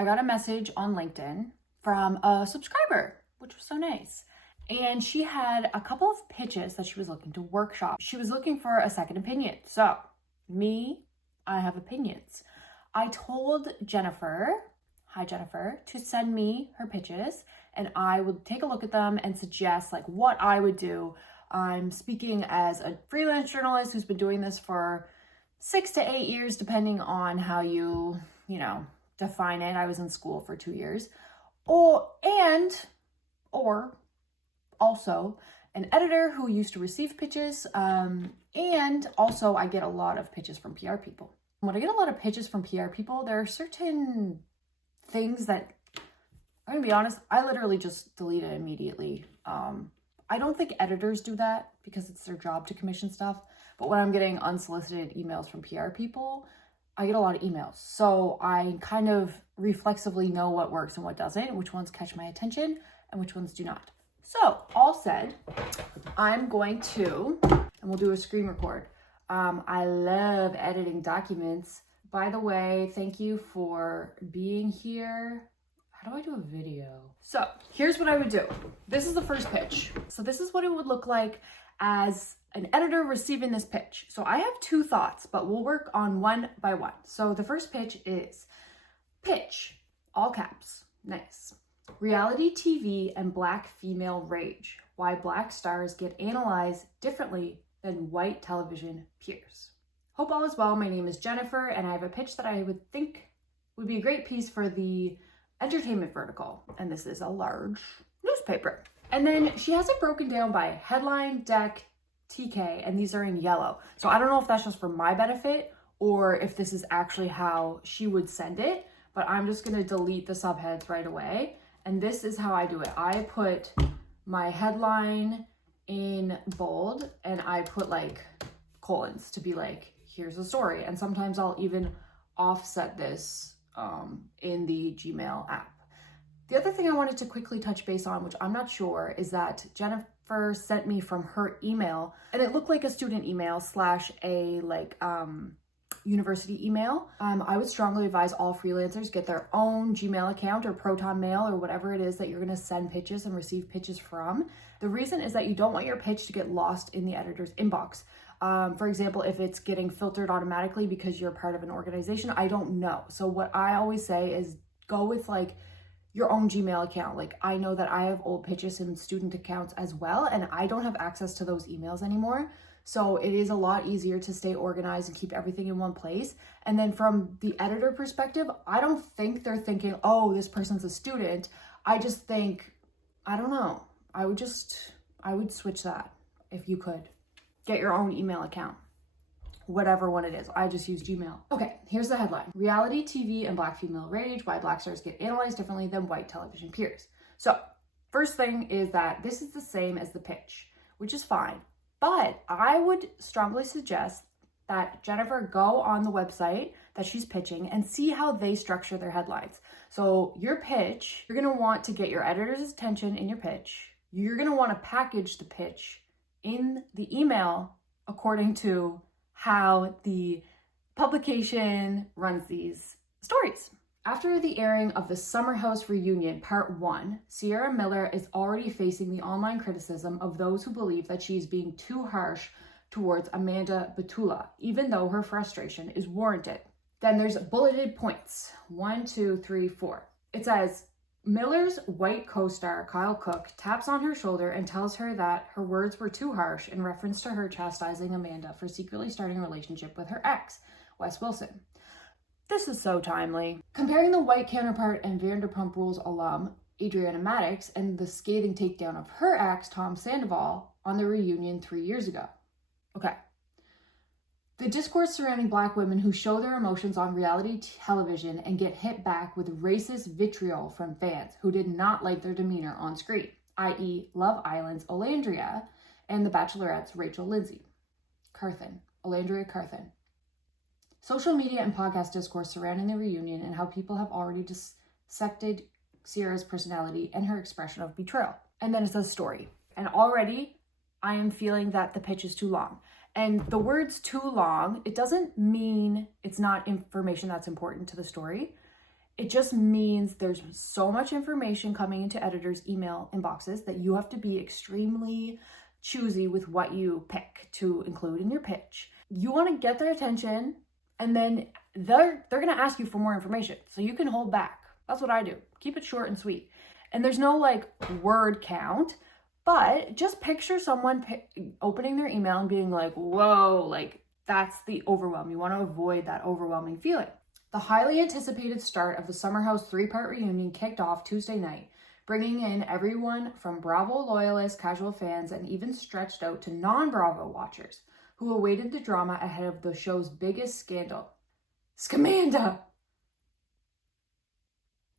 I got a message on LinkedIn from a subscriber, which was so nice. And she had a couple of pitches that she was looking to workshop. She was looking for a second opinion. So I have opinions. I told Jennifer, hi Jennifer, to send me her pitches and I would take a look at them and suggest like what I would do. I'm speaking as a freelance journalist who's been doing this for 6 to 8 years, depending on how you define it. I was in school for 2 years. Or also an editor who used to receive pitches. And also I get a lot of pitches from PR people. When I get a lot of pitches from PR people, there are certain things that, I'm gonna be honest, I literally just delete it immediately. I don't think editors do that because it's their job to commission stuff. But when I'm getting unsolicited emails from PR people, I get a lot of emails. So I kind of reflexively know what works and what doesn't, which ones catch my attention and which ones do not. So all said, I'm going to, and we'll do a screen record. I love editing documents. By the way, thank you for being here. How do I do a video? So here's what I would do. This is the first pitch. So this is what it would look like as an editor receiving this pitch. So I have 2 thoughts, but we'll work on one by one. So the first pitch is pitch, all caps, nice. Reality TV and black female rage. Why black stars get analyzed differently than white television peers. Hope all is well. My name is Jennifer and I have a pitch that I would think would be a great piece for the entertainment vertical. And this is a large newspaper. And then she has it broken down by headline, deck, TK, and these are in yellow. So I don't know if that's just for my benefit or if this is actually how she would send it, but I'm just gonna delete the subheads right away. And this is how I do it. I put my headline in bold and I put like colons to be like, here's a story. And sometimes I'll even offset this in the Gmail app. The other thing I wanted to quickly touch base on, which I'm not sure, is that Jennifer sent me from her email and it looked like a student email / a university email. I would strongly advise all freelancers get their own Gmail account or Proton Mail or whatever it is that you're going to send pitches and receive pitches from. The reason is that you don't want your pitch to get lost in the editor's inbox. For example, if it's getting filtered automatically because you're part of an organization, I don't know. So what I always say is go with like your own Gmail account. Like I know that I have old pitches and student accounts as well, and I don't have access to those emails anymore. So it is a lot easier to stay organized and keep everything in one place. And then from the editor perspective, I don't think they're thinking, oh, this person's a student. I just think, I don't know. I would switch that if you could. Get your own email account, whatever one it is. I just use Gmail. Okay, here's the headline. Reality TV and black female rage, why black stars get analyzed differently than white television peers. So first thing is that this is the same as the pitch, which is fine. But I would strongly suggest that Jennifer go on the website that she's pitching and see how they structure their headlines. So your pitch, you're gonna want to get your editor's attention in your pitch. You're gonna wanna package the pitch in the email according to how the publication runs these stories. After the airing of the Summer House Reunion Part 1, Sierra Miller is already facing the online criticism of those who believe that she is being too harsh towards Amanda Batula, even though her frustration is warranted. Then there's bulleted points, 1, 2, 3, 4. It says, Miller's white co-star Kyle Cook taps on her shoulder and tells her that her words were too harsh in reference to her chastising Amanda for secretly starting a relationship with her ex, Wes Wilson. This is so timely. Comparing the white counterpart and Vanderpump Rules alum, Adriana Maddox, and the scathing takedown of her ex, Tom Sandoval, on the reunion 3 years ago. Okay. The discourse surrounding Black women who show their emotions on reality television and get hit back with racist vitriol from fans who did not like their demeanor on screen, i.e. Love Island's Olandria and The Bachelorette's Rachel Lindsay. Olandria Carthen. Social media and podcast discourse surrounding the reunion and how people have already dissected Sierra's personality and her expression of betrayal. And then it says story. And already I am feeling that the pitch is too long. And the words too long, it doesn't mean it's not information that's important to the story. It just means there's so much information coming into editors' email inboxes that you have to be extremely choosy with what you pick to include in your pitch. You want to get their attention, and then they're going to ask you for more information. So you can hold back. That's what I do. Keep it short and sweet. And there's no like word count, but just picture someone opening their email and being like, whoa, like that's the overwhelm. You want to avoid that overwhelming feeling. The highly anticipated start of the Summer House 3-part reunion kicked off Tuesday night, bringing in everyone from Bravo loyalists, casual fans, and even stretched out to non-Bravo watchers who awaited the drama ahead of the show's biggest scandal. Scamanda!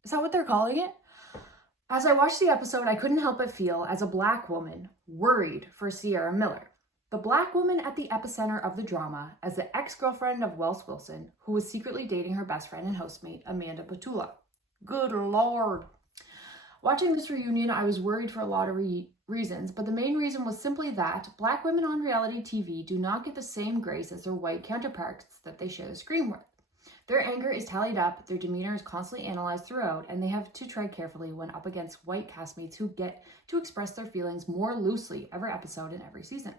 Is that what they're calling it? As I watched the episode, I couldn't help but feel, as a Black woman, worried for Sierra Miller. The Black woman at the epicenter of the drama as the ex-girlfriend of Wells Wilson, who was secretly dating her best friend and hostmate, Amanda Batula. Good Lord. Watching this reunion, I was worried for a lot of reasons, but the main reason was simply that Black women on reality TV do not get the same grace as their white counterparts that they share the screen with. Their anger is tallied up, their demeanor is constantly analyzed throughout, and they have to tread carefully when up against white castmates who get to express their feelings more loosely every episode and every season.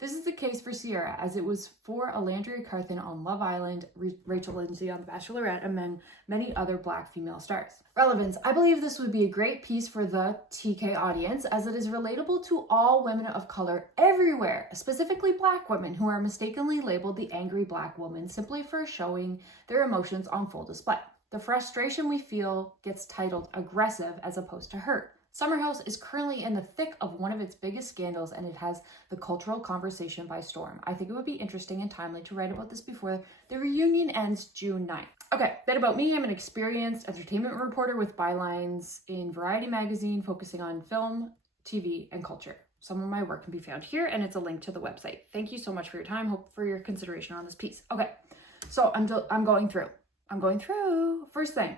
This is the case for Sierra, as it was for Alandria Carthan on Love Island, Rachel Lindsay on The Bachelorette, and many other Black female stars. Relevance. I believe this would be a great piece for the TK audience, as it is relatable to all women of color everywhere, specifically Black women who are mistakenly labeled the angry Black woman simply for showing their emotions on full display. The frustration we feel gets titled aggressive as opposed to hurt. Summer House is currently in the thick of one of its biggest scandals, and it has the cultural conversation by storm. I think it would be interesting and timely to write about this before the reunion ends June 9th. Okay, bit about me. I'm an experienced entertainment reporter with bylines in Variety magazine, focusing on film, TV, and culture. Some of my work can be found here, and it's a link to the website. Thank you so much for your time. Hope for your consideration on this piece. Okay, so I'm going through. First thing,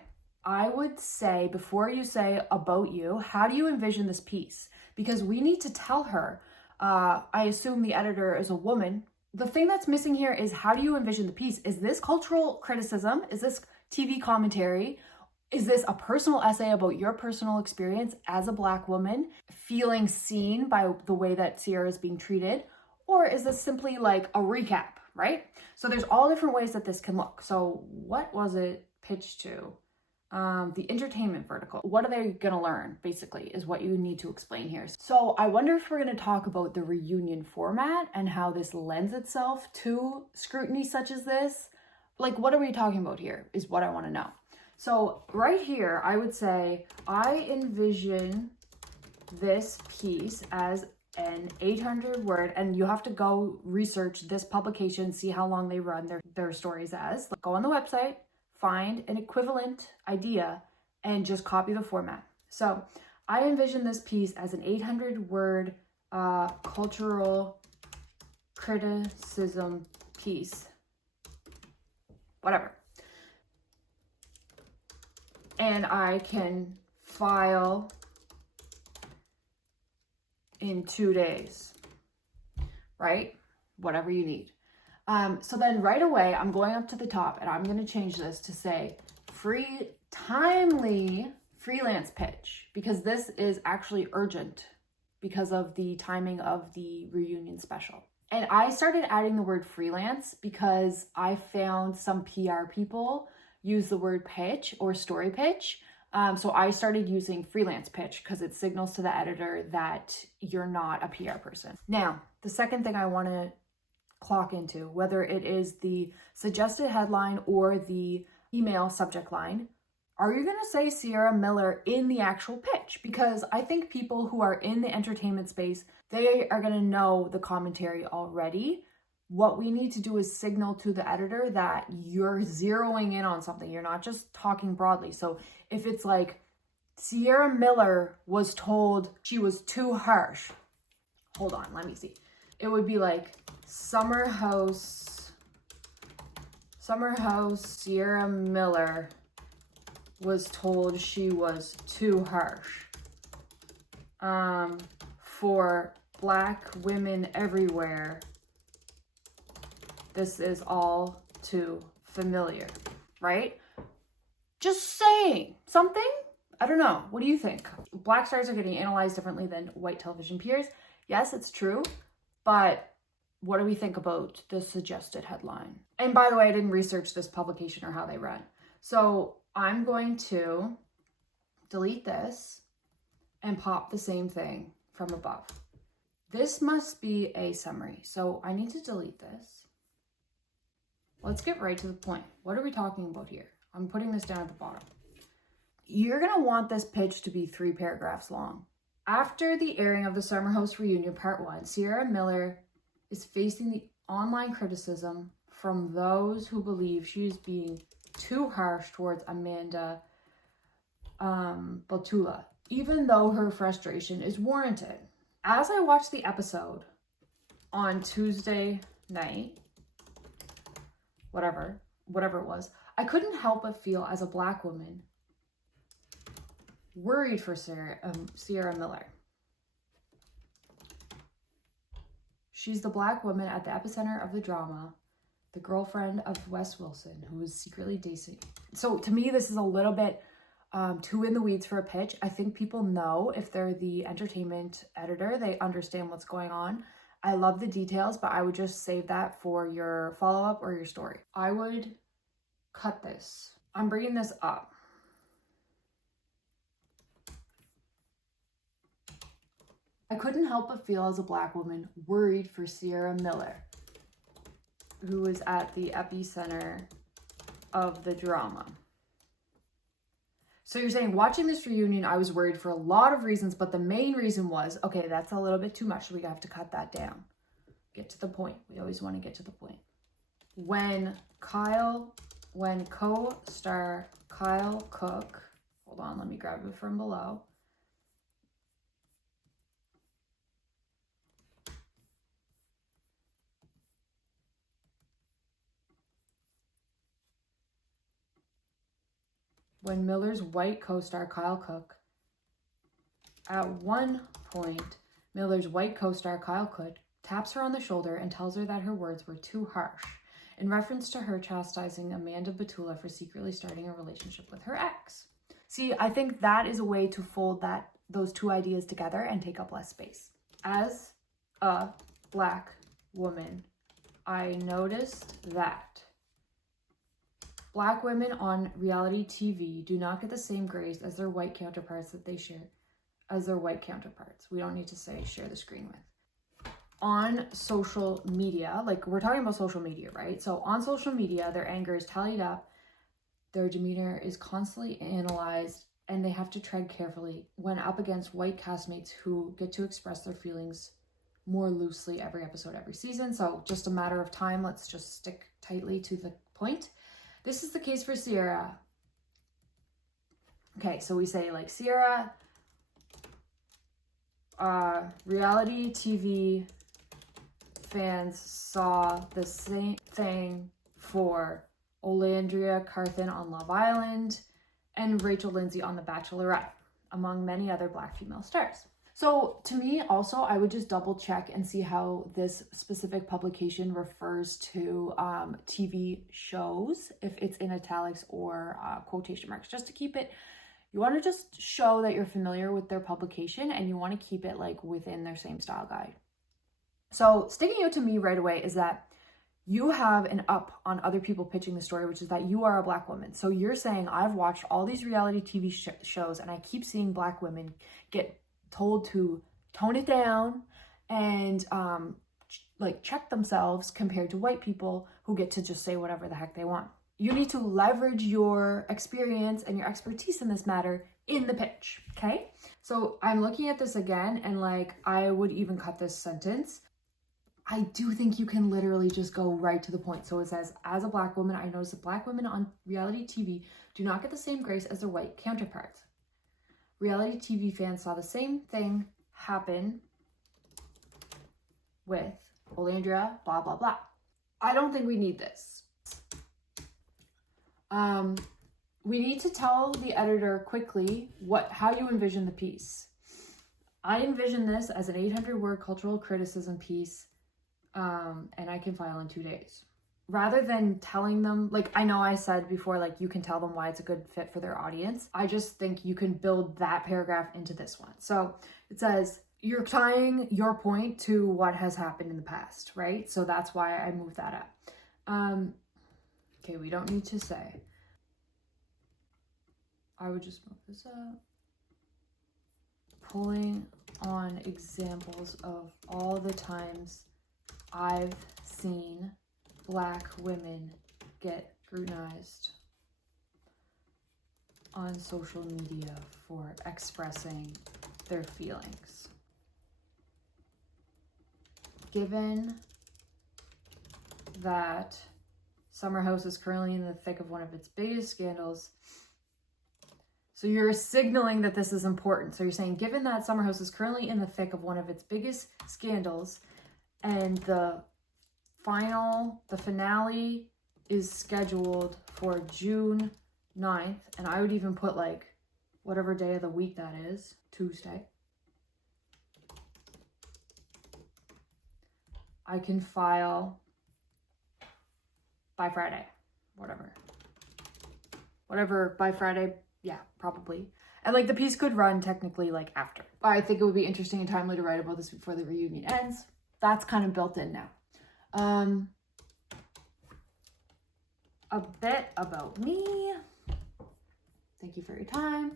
I would say, before you say about you, how do you envision this piece? Because we need to tell her, I assume the editor is a woman. The thing that's missing here is, how do you envision the piece? Is this cultural criticism? Is this TV commentary? Is this a personal essay about your personal experience as a Black woman, feeling seen by the way that Sierra is being treated? Or is this simply like a recap, right? So there's all different ways that this can look. So what was it pitched to? The entertainment vertical. What are they going to learn, basically, is what you need to explain here. So I wonder if we're going to talk about the reunion format and how this lends itself to scrutiny such as this. Like, what are we talking about here is what I want to know. So right here, I would say, I envision this piece as an 800 word, and you have to go research this publication, see how long they run their stories as. Go on the website, find an equivalent idea, and just copy the format. So I envision this piece as an 800 word cultural criticism piece, whatever. And I can file in 2 days, right? Whatever you need. So then right away, I'm going up to the top, and I'm going to change this to say timely freelance pitch, because this is actually urgent because of the timing of the reunion special. And I started adding the word freelance because I found some PR people use the word pitch or story pitch. So I started using freelance pitch because it signals to the editor that you're not a PR person. Now, the second thing I want to clock into, whether it is the suggested headline or the email subject line, are you going to say Sierra Miller in the actual pitch? Because I think people who are in the entertainment space, they are going to know the commentary already. What we need to do is signal to the editor that you're zeroing in on something. You're not just talking broadly. So if it's like, Sierra Miller was told she was too harsh. Hold on, let me see. It would be like, Summer House, Sierra Miller was told she was too harsh. For Black women everywhere, this is all too familiar, right? Just saying. Something? I don't know. What do you think? Black stars are getting analyzed differently than white television peers. Yes, it's true. But what do we think about the suggested headline? And by the way, I didn't research this publication or how they run. So I'm going to delete this and pop the same thing from above. This must be a summary. So I need to delete this. Let's get right to the point. What are we talking about here? I'm putting this down at the bottom. You're going to want this pitch to be 3 paragraphs long. After the airing of the Summer House Reunion Part 1, Sierra Miller is facing the online criticism from those who believe she is being too harsh towards Amanda Batula, even though her frustration is warranted. As I watched the episode on Tuesday night, whatever it was, I couldn't help but feel, as a Black woman, worried for Sierra Miller. She's the Black woman at the epicenter of the drama, the girlfriend of Wes Wilson, who was secretly dating. So to me, this is a little bit too in the weeds for a pitch. I think people know, if they're the entertainment editor, they understand what's going on. I love the details, but I would just save that for your follow-up or your story. I would cut this. I'm bringing this up. I couldn't help but feel, as a Black woman, worried for Sierra Miller, who was at the epicenter of the drama. So you're saying, watching this reunion, I was worried for a lot of reasons, but the main reason was, okay, that's a little bit too much. We have to cut that down. Get to the point. We always want to get to the point. When co-star Kyle Cook, hold on, let me grab it from below. When Miller's white co-star Kyle Cook, at one point, Miller's white co-star Kyle Cook taps her on the shoulder and tells her that her words were too harsh, in reference to her chastising Amanda Batula for secretly starting a relationship with her ex. See, I think that is a way to fold those two ideas together and take up less space. As a Black woman, I noticed that Black women on reality TV do not get the same grace as their white counterparts that they share as their white counterparts. We don't need to say share the screen with. On social media, like we're talking about social media, right? So on social media, their anger is tallied up, their demeanor is constantly analyzed, and they have to tread carefully when up against white castmates who get to express their feelings more loosely every episode, every season. So just a matter of time. Let's just stick tightly to the point. This is the case for Sierra. Okay, so we say like Sierra, reality TV fans saw the same thing for Olandria Carthan on Love Island and Rachel Lindsay on The Bachelorette, among many other Black female stars. So to me also, I would just double check and see how this specific publication refers to TV shows, if it's in italics or quotation marks, just to keep it. You want to just show that you're familiar with their publication and you want to keep it like within their same style guide. So sticking out to me right away is that you have an up on other people pitching the story, which is that you are a Black woman. So you're saying, I've watched all these reality TV shows and I keep seeing Black women get told to tone it down and like check themselves compared to white people who get to just say whatever the heck they want. You need to leverage your experience and your expertise in this matter in the pitch, okay? So I'm looking at this again and like I would even cut this sentence. I do think you can literally just go right to the point. So it says, as a Black woman, I noticed that Black women on reality TV do not get the same grace as their white counterparts. Reality TV fans saw the same thing happen with Olandria, blah, blah, blah. I don't think we need this. We need to tell the editor quickly how you envision the piece. I envision this as an 800-word cultural criticism piece, and I can file in 2 days. rather than telling them, like, I know I said before, like, you can tell them why it's a good fit for their audience. I just think you can build that paragraph into this one. So it says, you're tying your point to what has happened in the past, right? So that's why I moved that up. Okay, we don't need to say. I would just move this up. Pulling on examples of all the times I've seen Black women get scrutinized on social media for expressing their feelings. Given that Summer House is currently in the thick of one of its biggest scandals, so you're signaling that this is important. So you're saying, given that Summer House is currently in the thick of one of its biggest scandals, and the finale is scheduled for June 9th, and I would even put like whatever day of the week that is, Tuesday. I can file by Friday, whatever by Friday. Yeah, probably. And like the piece could run technically like after. I think it would be interesting and timely to write about this before the reunion ends. That's kind of built in now. A bit about me. Thank you for your time.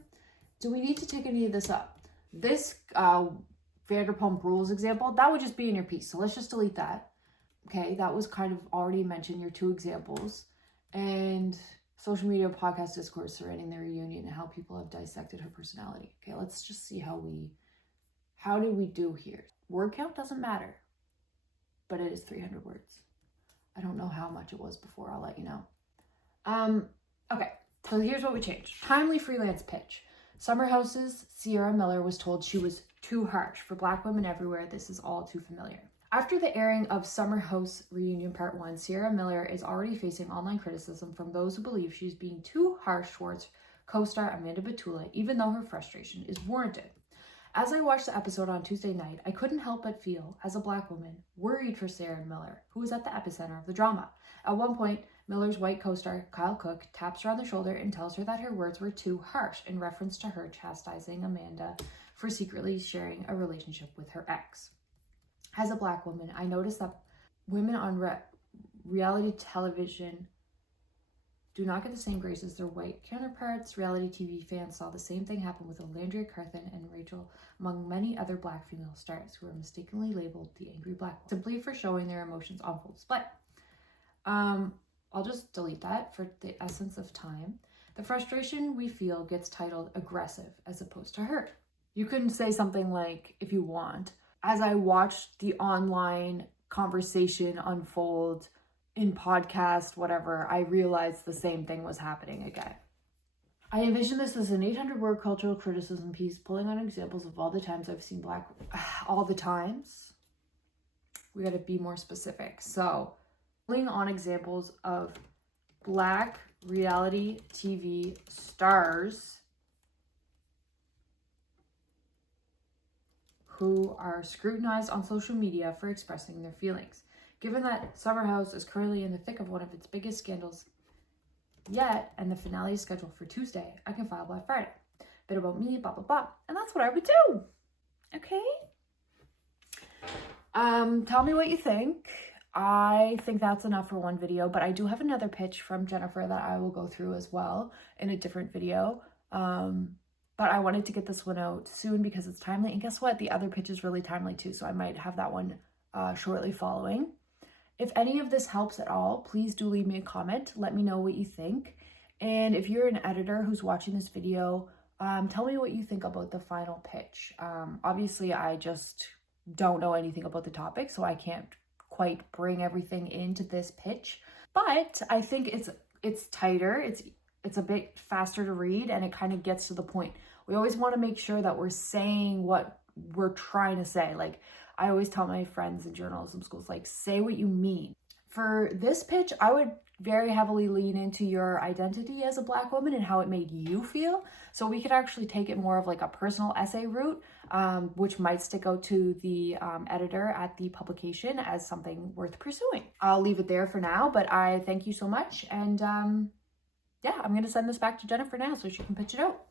Do we need to take any of this up? This Vanderpump Rules example, that would just be in your piece. So let's just delete that. Okay, that was kind of already mentioned, your 2 examples. And social media, podcast, discourse surrounding the reunion and how people have dissected her personality. Okay, let's just see how did we do here? Word count doesn't matter, but it is 300 words. I don't know how much it was before, I'll let you know. Okay, so here's what we changed. Timely freelance pitch. Summer House's Sierra Miller was told she was too harsh. For Black women everywhere, this is all too familiar. After the airing of Summer House Reunion Part 1, Sierra Miller is already facing online criticism from those who believe she's being too harsh towards co-star Amanda Batula, even though her frustration is warranted. As I watched the episode on Tuesday night, I couldn't help but feel, as a Black woman, worried for Sierra Miller, who was at the epicenter of the drama. At one point, Miller's white co-star, Kyle Cook, taps her on the shoulder and tells her that her words were too harsh in reference to her chastising Amanda for secretly sharing a relationship with her ex. As a Black woman, I noticed that women on reality television do not get the same grace as their white counterparts. Reality TV fans saw the same thing happen with Olandria Carthan and Rachel, among many other Black female stars who were mistakenly labeled the angry Black woman, simply for showing their emotions on full display. I'll just delete that for the essence of time. The frustration we feel gets titled aggressive as opposed to hurt. You can say something like, if you want, as I watched the online conversation unfold in podcast, whatever, I realized the same thing was happening again. I envision this as an 800-word cultural criticism piece, pulling on examples of all the times I've seen Black... all the times? We got to be more specific. So, pulling on examples of Black reality TV stars who are scrutinized on social media for expressing their feelings. Given that Summer House is currently in the thick of one of its biggest scandals yet, and the finale is scheduled for Tuesday, I can file by Friday. Bit about me, blah, blah, blah. And that's what I would do. Okay? Tell me what you think. I think that's enough for one video, but I do have another pitch from Jennifer that I will go through as well in a different video. But I wanted to get this one out soon because it's timely. And guess what? The other pitch is really timely too, so I might have that one shortly following. If any of this helps at all, please do leave me a comment. Let me know what you think. And if you're an editor who's watching this video, tell me what you think about the final pitch. Obviously, I just don't know anything about the topic, so I can't quite bring everything into this pitch. But I think it's tighter, it's a bit faster to read, and it kind of gets to the point. We always want to make sure that we're saying what we're trying to say. Like, I always tell my friends in journalism schools, like, say what you mean. For this pitch, I would very heavily lean into your identity as a Black woman and how it made you feel. So we could actually take it more of like a personal essay route, which might stick out to the editor at the publication as something worth pursuing. I'll leave it there for now, but I thank you so much. And yeah, I'm going to send this back to Jennifer now so she can pitch it out.